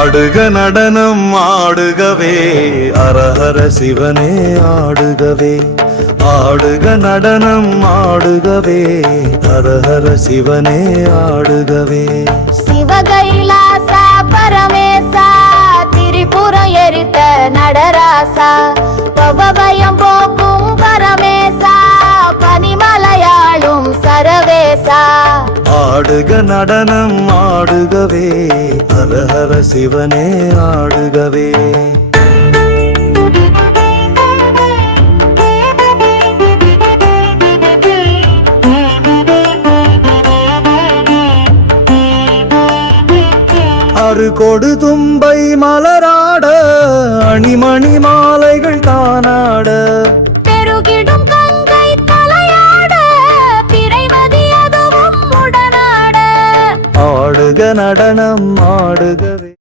ஆடுக நடனம் ஆடுகவே அரஹர சிவனே ஆடுகவே ஆடுக நடனம் ஆடுகவே அரஹர சிவனே ஆடுகவே சிவகைலாசா பரமேசா திரிபுரம் எரித்த நடராசா பவபயம் போக்கும் பரமேசா பனிமலையாளும் சரவேசா ஆடுக நடனம் ஆடுகவே அரஹர சிவனே ஆடுகவே அறுகொடு தும்பை மலராட அணிமணி மாலைகள் தானாட பெருகிடும் கங்கை தலையாட பிறைமதி அதுவும் உடனாட ஆடுக நடனம் ஆடுகவே